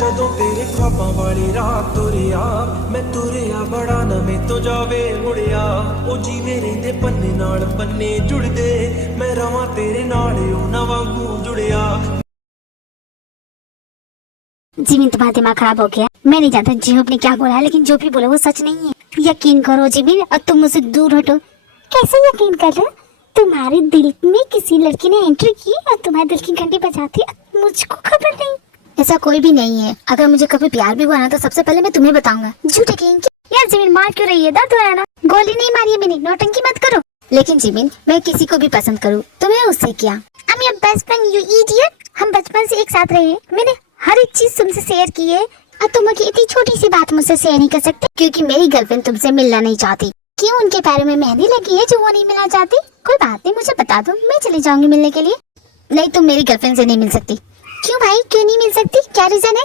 ਜਦੋਂ ਤੇਰੇ ख्वाबां वाली रात तुरिया मैं तुरिया बड़ा ना मैं तो जावे मुड़िया ओ जीवे रहिंदे पन्ने नाल पन्ने जुड़दे मैं रवां तेरे नाल ना वांगू जुड़िया। जिमिन तुम्हारा दिमाग खराब हो गया। मैं नहीं जानता जिमिन ने क्या बोला है, लेकिन जो भी बोला वो सच नहीं है। यकीन करो जिमिन और तुम मुझसे दूर हटो। कैसे यकीन कर लो? तुम्हारे दिल में किसी लड़की ने एंट्री की और तुम्हारे दिल की घंटी बजाती मुझको खबर नहीं। ऐसा कोई भी नहीं है। अगर मुझे कभी प्यार भी हुआ ना तो सबसे पहले मैं तुम्हें बताऊंगा। झूठे कहेंगे। यार जिमिन मार क्यों रही है? दर्द हो रहा है ना? गोली नहीं मारी है मैंने, नौटंकी मत करो। लेकिन जिमिन मैं किसी को भी पसंद करूँ तो मैं उससे क्या? I'm your best friend you idiot। हम बचपन से एक साथ रहे हैं, मैंने हर एक चीज तुमसे शेयर की है और तुम इतनी छोटी सी बात मुझसे शेयर नहीं कर सकते क्योंकि मेरी गर्लफ्रेंड तुमसे मिलना नहीं चाहती। क्यों? उनके पैरों में मेहंदी लगी है जो वो नहीं मिलना चाहती? कोई बात नहीं, मुझे बता दो, मैं चली जाऊंगी मिलने के लिए। नहीं, तुम मेरी गर्लफ्रेंड से नहीं मिल सकती। क्यों भाई, क्यों नहीं मिल सकती? क्या रीजन है?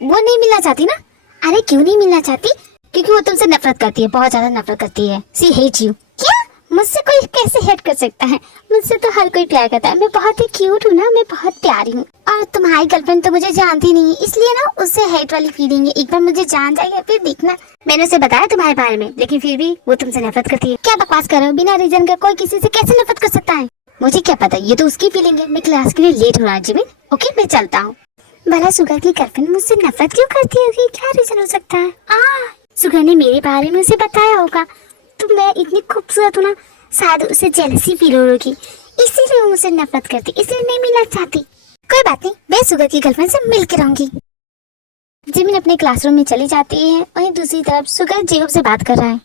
वो नहीं मिलना चाहती ना? अरे क्यों नहीं मिलना चाहती? क्योंकि वो तुमसे नफरत करती है, बहुत ज्यादा नफरत करती है। सी हेट यू। क्या? मुझसे कोई कैसे हेट कर सकता है? मुझसे तो हर कोई प्यार करता है। मैं बहुत ही क्यूट हूँ ना, मैं बहुत प्यारी हूँ। और तुम्हारी गर्लफ्रेंड तो मुझे जानती नहीं है, इसलिए ना उससे हेट वाली फीलिंग है। एक बार मुझे जान जाएगा फिर देखना। मैंने उसे बताया तुम्हारे बारे में, लेकिन फिर भी वो तुमसे नफरत करती है। क्या बकवास कर रहे हो? बिना रीजन का कोई किसी से कैसे नफरत कर सकता है? मुझे क्या पता, ये तो उसकी फीलिंग है। मैं क्लास के लिए लेट हो रहा है जिमिन। ओके मैं चलता हूँ। भला सुगर की गर्लफ्रेंड मुझसे नफरत क्यों करती होगी? क्या रीजन हो सकता है? सुगर ने मेरे बारे में उसे बताया होगा तो मैं इतनी खूबसूरत हूँ ना, शायद उसे जेलसी फील हो रही, इसीलिए वो मुझसे नफरत करती, इसलिए नहीं मिलना चाहती। कोई बात नहीं, मैं सुगर की गर्लफ्रेंड से मिल के रहूंगी। जिमिन अपने क्लासरूम में चली जाती है, वहीं दूसरी तरफ सुगर जेकब से बात कर रहा है।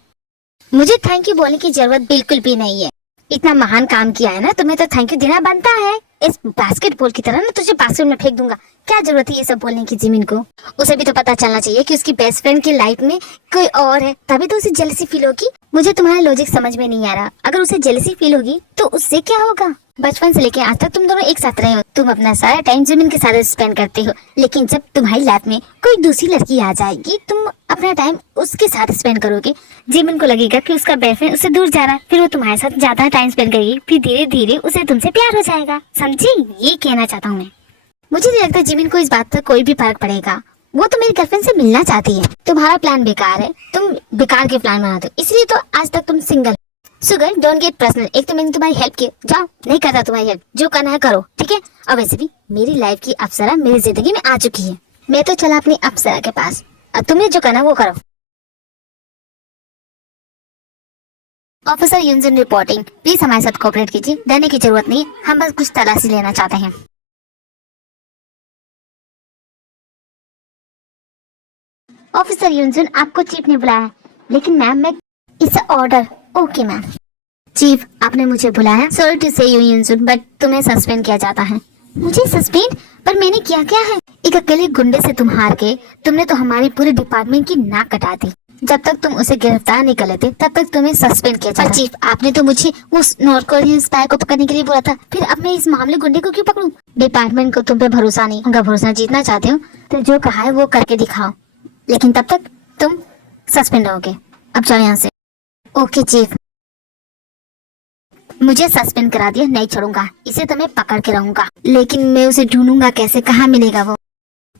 मुझे थैंक यू बोलने की जरूरत बिल्कुल भी नहीं है। इतना महान काम किया है ना, तुम्हें तो थैंक यू देना बनता है। इस बास्केटबॉल की तरह ना तुझे बास्केट में फेंक दूंगा। क्या जरूरत है ये सब बोलने की जिमिन को? उसे भी तो पता चलना चाहिए कि उसकी बेस्ट फ्रेंड की लाइफ में कोई और है, तभी तो उसे जेलसी फील होगी। मुझे तुम्हारा लॉजिक समझ में नहीं आ रहा। अगर उसे जेलसी फील होगी तो उससे क्या होगा? बचपन से लेकर आज तक तुम दोनों एक साथ रहे हो, तुम अपना सारा टाइम जिमिन के साथ स्पेंड करते हो, लेकिन जब तुम्हारी लाइफ में कोई दूसरी लड़की आ जाएगी तुम अपना टाइम उसके साथ स्पेंड करोगे। जिमिन को लगेगा कि उसका बॉयफ्रेंड उससे दूर जा रहा है, फिर वो तुम्हारे साथ ज्यादा टाइम स्पेंड करेगी, फिर धीरे धीरे उसे तुमसे प्यार हो जाएगा। समझी? ये कहना चाहता हूँ मैं। मुझे नहीं लगता जिमिन को इस बात पर कोई भी फर्क पड़ेगा। वो तो मेरी गर्लफ्रेंड से मिलना चाहती है। तुम्हारा प्लान बेकार है, तुम बेकार के प्लान बनाते हो, इसलिए तो आज तक तुम single. Sugar don't get personal. एक तो मैंने तुम्हारी हेल्प की, जाओ, नहीं करता तुम्हारी हेल्प, जो करना है करो, ठीक है? और वैसे भी मेरी लाइफ की अप्सरा मेरी जिंदगी में आ चुकी है, मैं तो चला अपनी अप्सरा के पास। अब तुम्हें जो करना वो करो। Officer यूनसन reporting. प्लीज हमारे साथ कोऑपरेट कीजिए, डरने की जरूरत नहीं, हम बस कुछ तलाशी लेना चाहते हैं। ऑफिसर यूनसन, आपको चीफ ने बुलाया है। लेकिन मैम मैं इस ऑर्डर। Okay ma'am. चीफ आपने मुझे बुलाया। सॉरी टू से यू यूनसन, बट तुम्हें सस्पेंड किया जाता है। मुझे सस्पेंड? पर मैंने किया क्या है? एक अकेले गुंडे से तुम हार गए, तुमने तो हमारी पूरे डिपार्टमेंट की नाक कटा दी। जब तक तुम उसे गिरफ्तार नहीं कर लेते तब तक तुम्हें सस्पेंड किया जाता। चीफ आपने तो मुझे उस नॉर्थ कोरियन स्पाई को पकड़ने के लिए बोला था, फिर अब मैं इस मामले गुंडे को क्यों पकड़ूं? डिपार्टमेंट को तुम पे भरोसा नहीं। अगर भरोसा जीतना चाहते हो तो जो कहा है वो करके दिखाओ, लेकिन तब तक तुम सस्पेंड रहोगे। अब जाओ यहाँ से। Okay chief. मुझे सस्पेंड करा दिया, नहीं छोड़ूंगा इसे, तो मैं पकड़ के रहूंगा। लेकिन मैं उसे ढूंढूंगा कैसे? कहाँ मिलेगा वो?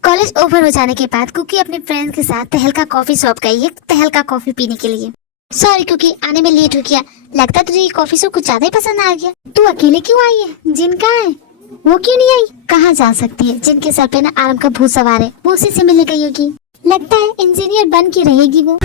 कॉलेज ओवर हो जाने के बाद कुकी अपने फ्रेंड्स के साथ तहलका कॉफी शॉप गई है तहलका कॉफी पीने के लिए। सॉरी कुकी, आने में लेट हो गया। लगता तुझे ये कॉफी शॉप कुछ ज्यादा ही पसंद आ गया। तू अकेले क्यों आई है? जिन कहाँ है? वो क्यों नहीं आई? कहाँ जा सकती है? जिनके सर पे ना आराम का भूत सवार है, वो उसी से मिलने गई होगी। लगता है इंजीनियर बन के रहेगी वो।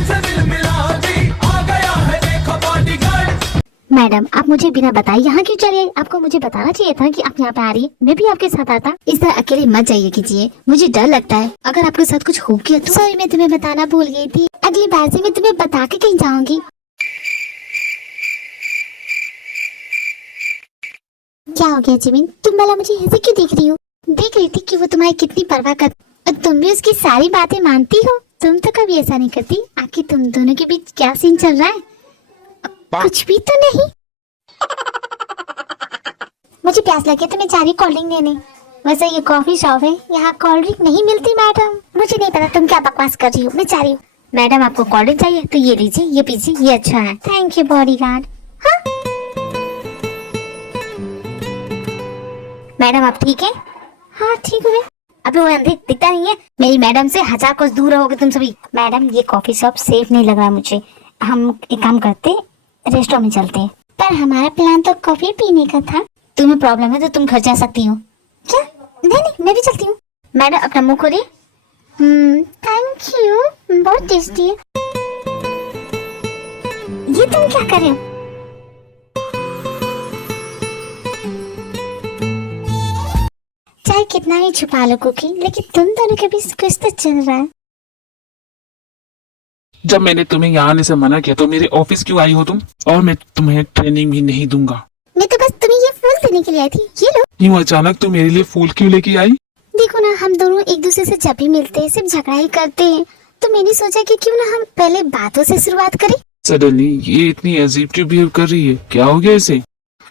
मैडम आप मुझे बिना बताए यहाँ क्यों चले आई? आपको मुझे बताना चाहिए था कि आप यहाँ पे आ रही है, मैं भी आपके साथ आता। इस तरह अकेले मत जाइए कीजिए, मुझे डर लगता है अगर आपके साथ कुछ हो गया तो। सॉरी मैं तुम्हें बताना भूल गई थी, अगली बार से मैं तुम्हें बता के कहीं जाऊंगी। क्या हो गया जिमिन? तुम भला मुझे ऐसे क्यों देख रही हो? देख रही थी कि वो तुम्हारी कितनी परवाह कर और तुम भी उसकी सारी बातें मानती हो। तुम तो कभी ऐसा नहीं करती। आखिर तुम दोनों के बीच क्या सीन चल रहा है? कुछ भी तो नहीं। मुझे प्यास लगी तो मैं जा रही कोल्ड ड्रिंक लेने। वैसे ये कॉफी शॉप है, यहाँ कोल्ड ड्रिंक नहीं मिलती मैडम। मुझे नहीं पता तुम क्या बकवास कर रही हो, मैं जा रही हूँ। मैडम आपको कोल्ड ड्रिंक चाहिए तो ये लीजिए, ये पीजिए, ये अच्छा है। Thank you bodyguard. हाँ? मैडम आप ठीक है? हाँ ठीक हूँ। अबे वो अंधे दिखता नहीं है? मेरी मैडम से 1000 कोस दूर रहोगे तुम सभी। मैडम ये कॉफी शॉप सेफ नहीं लग रहा मुझे, हम एक काम करते रेस्टोरेंट में चलते हैं। पर हमारा प्लान तो कॉफी पीने का था। तुम्हें प्रॉब्लम है तो तुम घर जा सकती हो। क्या? नहीं मैं भी चलती हूँ। मैडम अपना मुंह खोलिए। थैंक यू, बहुत टेस्टी है। ये तुम क्या कर रहे हो? चाहे कितना ही छुपा लो कुकी, लेकिन तुम दोनों के बीच कुछ तो चल रहा है। जब मैंने तुम्हें यहाँ आने से मना किया तो मेरे ऑफिस क्यों आई हो तुम? और मैं तुम्हें ट्रेनिंग भी नहीं दूंगा। मैं तो बस तुम्हें ये फूल देने के लिए आई थी, ये लो। यूँ अचानक तुम मेरे लिए फूल क्यों लेके आई? देखो ना, हम दोनों एक दूसरे से जब भी मिलते हैं सिर्फ झगड़ा ही करते हैं, तो मैंने सोचा कि क्यों ना हम पहले बातों से शुरुआत करें। सडनली ये इतनी अजीब क्यों बिहेव कर रही है? क्या हो गया इसे?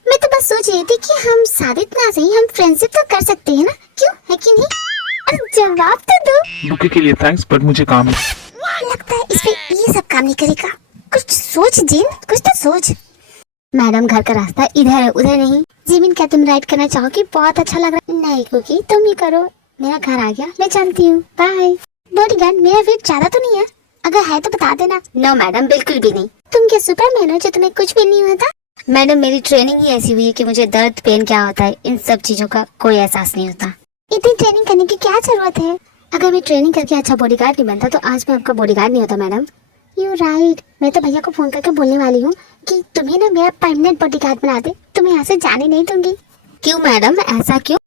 मैं तो बस सोच रही थी कि हम शादी ना सही हम फ्रेंडशिप तो कर सकते हैं ना, क्यों है कि नहीं? अरे जवाब तो दो। बुके के लिए थैंक्स, बट मुझे काम है। लगता है इस पे ये सब काम नहीं करेगा। कुछ सोच जिन, कुछ तो सोच। मैडम घर का रास्ता इधर है, उधर नहीं। जिमिन क्या तुम राइड करना चाहोगी? बहुत अच्छा लग रहा है। नहीं कुकी तुम ही करो, मेरा घर आ गया, मैं चलती हूँ, बाय। बॉडीगार्ड मेरा वेट ज्यादा तो नहीं है? अगर है तो बता देना। नो मैडम बिल्कुल भी नहीं। तुम क्या सुपरमैन हो जो तुम्हें कुछ भी नहीं होता? मैडम मेरी ट्रेनिंग ही ऐसी हुई है कि मुझे दर्द पेन क्या होता है इन सब चीजों का कोई एहसास नहीं होता। इतनी ट्रेनिंग करने की क्या जरूरत है? अगर मैं ट्रेनिंग करके अच्छा बॉडीगार्ड नहीं बनता तो आज मैं आपका बॉडीगार्ड नहीं होता मैडम। You right. मैं तो भैया को फोन करके बोलने वाली हूँ कि तुम्हें ना मेरा परमानेंट बॉडीगार्ड बना दे, तुम्हें यहाँ से जाने नहीं दूंगी। क्यों मैडम, ऐसा क्यों?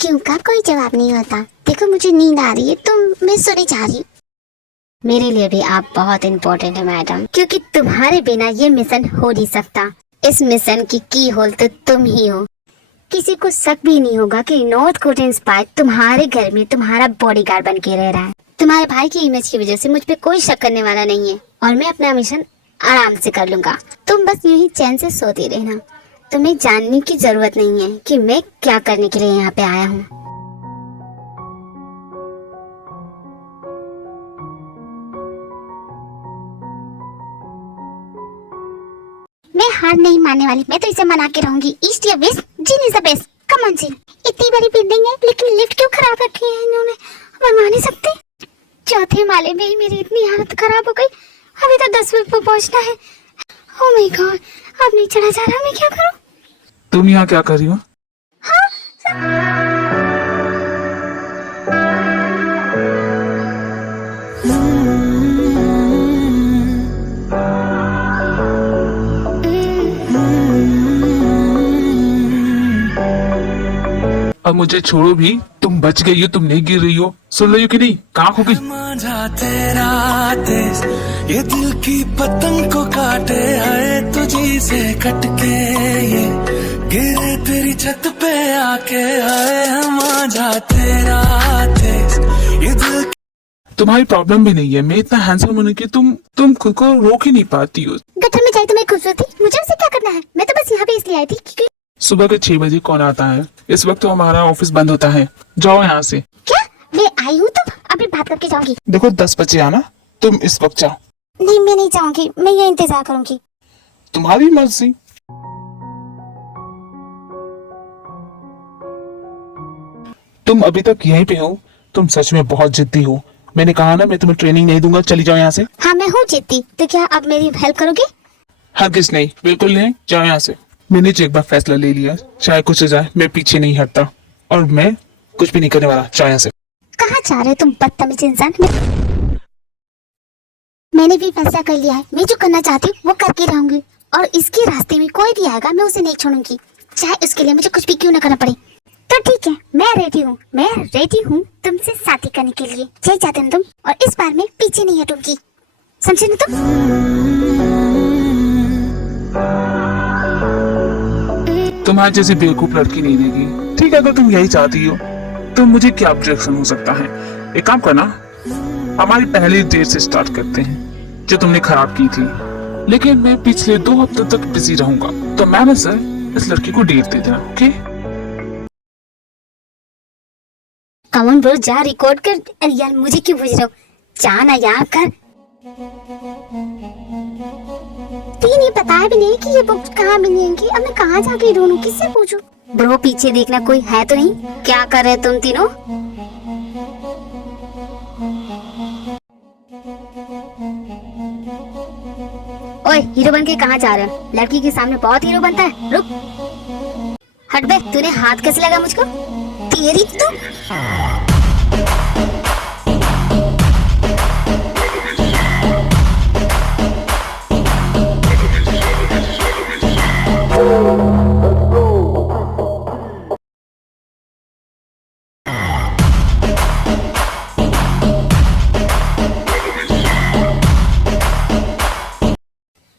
क्यों का कोई जवाब नहीं होता। देखो मुझे नींद आ रही है तो मैं सोने जा रही हूँ। मेरे लिए भी आप बहुत इम्पोर्टेंट है मैडम, क्योंकि तुम्हारे बिना ये मिशन हो नहीं सकता। इस मिशन की होल तो तुम ही हो। किसी को शक भी नहीं होगा कि नॉर्थ कोरियन स्पाई तुम्हारे घर में तुम्हारा बॉडीगार्ड बन के रह रहा है। तुम्हारे भाई की इमेज की वजह से मुझ पे कोई शक करने वाला नहीं है और मैं अपना मिशन आराम से कर लूंगा। तुम बस यही चैन से सोती रहना। तुम्हें जानने की जरूरत नहीं है कि मैं क्या करने के लिए यहाँ पे आया हूँ। मैं हार नहीं मानने वाली, मैं तो इसे मना के रहूंगी। ईस्ट या west, Jin is the best. Come on Jin. इतनी बड़ी बिल्डिंग है लेकिन लिफ्ट क्यों खराब रखी है इन्होंने? बनवा नहीं सकते? चौथे माले में ही मेरी इतनी हालत खराब हो गई। अभी तो 10 फीट पर पहुंचना है। ओह माय गॉड, अब नहीं चढ़ा जा रहा, मैं क्या करूं? तुम यहाँ क्या कर रही हो? अब मुझे छोड़ो भी, तुम बच गई हो, तुम नहीं गिर रही हो। सुन रही हो कि नहीं? कहाँ खो गई? मांझा तेरा देश, ये दिल की पतंग को काटे है तुझी से कटके, ये गिरे तेरी छत पे आके है मांझा तेरा देश, ये दिल। तुम्हारी प्रॉब्लम भी नहीं है, मैं इतना हैंडसम होने की तुम खुद को रोक ही नहीं पाती हो। गटर में जाए तो मैं खूबसूरती, मुझे उसे क्या करना है? मैं तो बस यहाँ पे इसलिए आई थी क्योंकि सुबह के 6 बजे कौन आता है? इस वक्त तो हमारा ऑफिस बंद होता है। जाओ यहाँ से। क्या? मैं आई हूँ तो अभी बात करके जाऊंगी। देखो 10 बजे आना, तुम इस वक्त जाओ। नहीं मैं नहीं जाऊंगी, मैं ये इंतजार करूंगी। तुम्हारी मर्जी। तुम अभी तक यहीं पे हो, तुम सच में बहुत जिद्दी हो। मैंने कहा ना मैं तुम्हें ट्रेनिंग नहीं दूंगा, चली जाओ यहाँ से। हाँ मैं हूँ जिद्दी, तो क्या अब मेरी हेल्प करोगे? हरगिज़ नहीं, बिल्कुल नहीं, जाओ यहाँ से। मैंने जो एक बार फैसला ले लिया, चाहे कुछ हो जाए मैं पीछे नहीं हटता और मैं कुछ भी नहीं करने वाला। जाओ यहाँ से। कहाँ जा रहे हो तुम बदतमीज इंसान? मैंने भी फैसला कर लिया है, मैं जो करना चाहती हूँ वो करके रहूंगी और इसके रास्ते में कोई भी आएगा मैं उसे नहीं छोड़ूंगी, चाहे उसके लिए मुझे कुछ भी क्यों ना करना पड़े। तो ठीक है, मैं रेडी हूँ तुमसे शादी करने के लिए। जय जाते तुम, और इस बार मैं पीछे नहीं हटूंगी, समझे ना तुम? तुम्हारे जैसी बेवकूफ लड़की नहीं देगी। ठीक है, अगर तुम यही चाहती हो तो मुझे क्या ऑब्जेक्शन हो सकता है। एक काम करना, हमारी पहली डेट से स्टार्ट करते हैं जो तुमने खराब की थी। लेकिन मैं पिछले 2 हफ्तों तक बिजी रहूंगा, तो मैनेजर इस लड़की को डेट दे देना। ओके? कम ऑन ब्रो, जा रिकॉर्ड कर। अरे यार मुझे क्यों पूछ रहे हो? जाना यार कर। नहीं बताया भी नहीं कि ये बुक कहाँ मिलेंगी। अब मैं कहाँ जाके ढूंढूं, किससे पूछूं? ब्रो पीछे देखना, कोई है तो नहीं? क्या कर रहे तुम तीनों? ओए हीरो बन के कहाँ जा रहे हो? लड़की के सामने बहुत हीरो बनता है। रुक। हट बे, तूने हाथ कैसे लगा मुझको? तेरी तो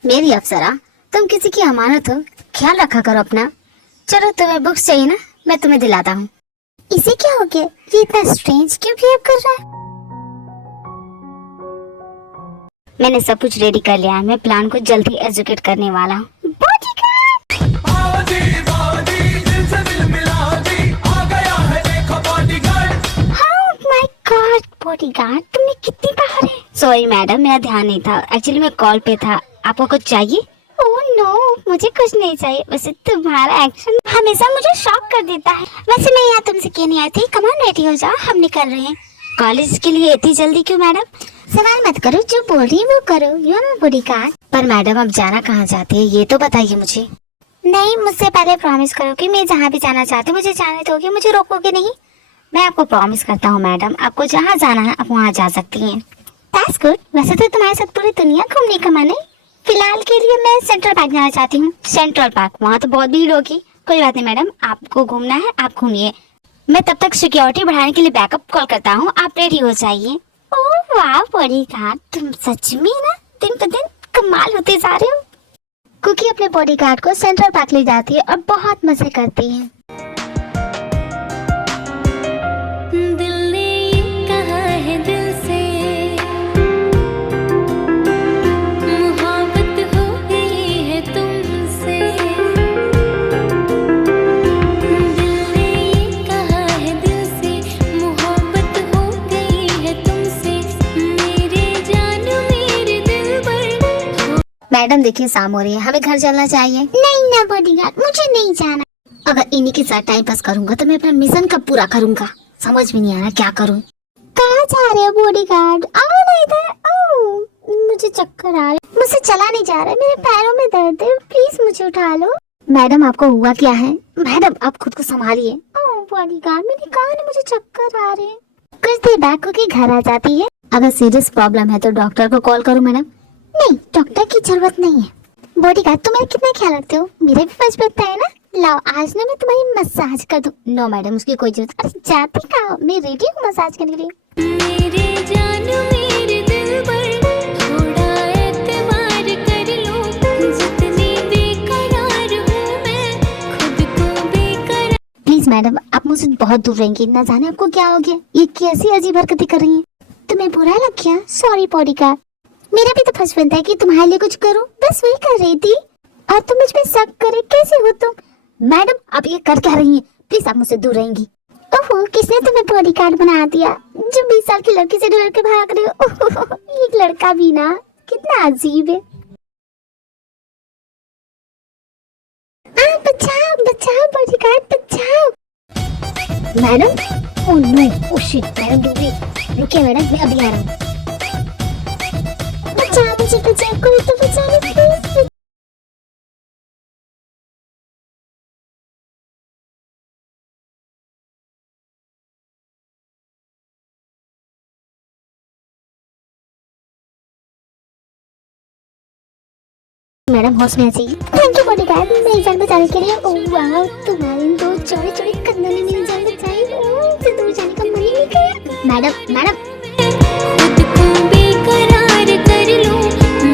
मेरी अप्सरा, तुम किसी की अमानत हो, ख्याल रखा करो अपना। चलो तुम्हें बुक्स चाहिए ना, मैं तुम्हें दिलाता हूँ। इसे क्या हो गया? ये इतना स्ट्रेंज क्यों बिहेव कर रहा है? मैंने सब कुछ रेडी कर लिया है, मैं प्लान को जल्दी एग्जीक्यूट करने वाला हूँ। बॉडीगार्ड, तुमने कितनी पावर है? सॉरी मैडम, मेरा ध्यान नहीं था, एक्चुअली मैं कॉल पे था। आपको कुछ चाहिए? ओह नो, मुझे कुछ नहीं चाहिए। वैसे तुम्हारा एक्शन हमेशा मुझे शॉक कर देता है। वैसे मैं यहाँ तुमसे कहने आई थी, कम ऑन रेडी हो जाओ, हम निकल रहे हैं। कॉलेज के लिए इतनी जल्दी क्यों मैडम? सवाल मत करो, जो बोल रही है वो करो। You are my bodyguard. पर मैडम आप जाना कहाँ चाहती है ये तो बताइए मुझे। नहीं, मुझसे पहले प्रॉमिस करो कि मैं जहाँ भी जाना चाहती हूँ मुझे जाने दोगे, मुझे रोकोगे नहीं। मैं आपको प्रॉमिस करता हूँ मैडम, आपको जहाँ जाना है आप वहाँ जा सकती हैं। That's good। वैसे तो तुम्हारे साथ पूरी दुनिया घूमने का मन है। फिलहाल के लिए मैं सेंट्रल पार्क जाना चाहती हूँ। Central park? वहाँ तो बहुत भीड़ होगी। कोई बात नहीं मैडम, आपको घूमना है आप घूमिए, मैं तब तक सिक्योरिटी बढ़ाने के लिए बैकअप कॉल करता हूँ, आप रेडी हो जाइए। ओह वाह बॉडीगार्ड, तुम सच में ना दिन पर दिन कमाल होते जा रहे हो। कुकी अपने बॉडीगार्ड को सेंट्रल पार्क ले जाती है और बहुत मजे करती है। मैडम देखिए शाम हो रही है, हमें घर चलना चाहिए। नहीं ना बॉडीगार्ड, मुझे नहीं जाना। अगर इन्हीं के साथ टाइम पास करूंगा तो मैं अपना मिशन कब पूरा करूंगा? समझ में नहीं आ रहा क्या करूं। कहाँ जा रहे हो बॉडीगार्ड? आओ ना इधर। ओह मुझे चक्कर आ रहे, मुझसे चला नहीं जा रहा है, मेरे पैरों में दर्द है, प्लीज मुझे उठा लो। मैडम आपको हुआ क्या है? मैडम आप खुद को संभालिए। ओह बॉडीगार्ड, मैंने कहा ना मुझे चक्कर आ रहे हैं। कुछ देर बाद कुकी घर आ जाती है। अगर सीरियस प्रॉब्लम है तो डॉक्टर को कॉल करूं मैडम? नहीं, डॉक्टर की जरूरत नहीं है। बॉडीगार्ड तुम मेरा कितना ख्याल रखते हो, मेरे भी फर्ज बनता है ना। लाओ आज ना मैं तुम्हारी मसाज कर दूं। नो मैडम, उसकी कोई जरूरत। अरे जाती कहाँ, मैं रेडी हूँ मसाज करने के लिए। मेरे जानू मेरे दिल पर थोड़ा एतबार कर लो, जितनी बेकरार हूँ मैं खुद को बेकरार। प्लीज मैडम आप मुझसे बहुत दूर रहेंगी, ना जाने आपको क्या हो गया, ये कैसी अजीब हरकतें कर रही हैं। तुम्हें बुरा लग गया? सॉरी बॉडीगार्ड, मेरा भी तो फर्ज बनता है कि तुम्हारे लिए कुछ करूं, बस वही कर रही थी। और तुम मुझ पे शक करे, कैसे हो तुम? मैडम आप ये कर क्या रही हैं? प्लीज आप मुझसे दूर रहेंगी। ओहो, किसने तुम्हें बॉडीगार्ड बना दिया जो 20 साल की लड़की से डर के भाग रहे हो? ओहो, एक लड़का भी ना, कितना अजीब है। बचाओ बचाओ बॉडीगार्ड बचाओ। Madam oh no, oh shit madam डूबी। रुकिए मैडम, मैं अभी आ रहा हूँ। बचाओ मुझे, बचाओ, कोई तो बचा लो प्लीज। मैडम होश में चाहिए। थैंक यू बॉडीगार्ड, मेरी जान बचाने के लिए। ओह वाह, तुम्हारे दो चौड़े चौड़े कदमों ने मेरी जान बचाई। ओह मुझसे दूर जाने का मन ही नहीं किया। मैडम मैडम खुद को बेकरार कर लो,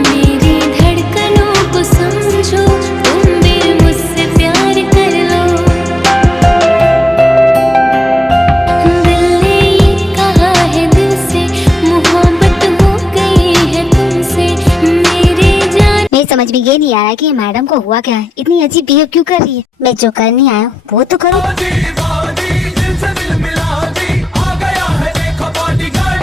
मेरी धड़कनों को समझो, तुम भी मुझसे प्यार कर लो। दिल ने ये कहा है दिल से, मोहब्बत हो गई है तुमसे मेरे जान। मेरी समझ में ये नहीं आ रहा कि मैडम को हुआ क्या है, इतनी अजीब बिहेव क्यों कर रही है। मैं जो करने आया हूँ वो तो करो।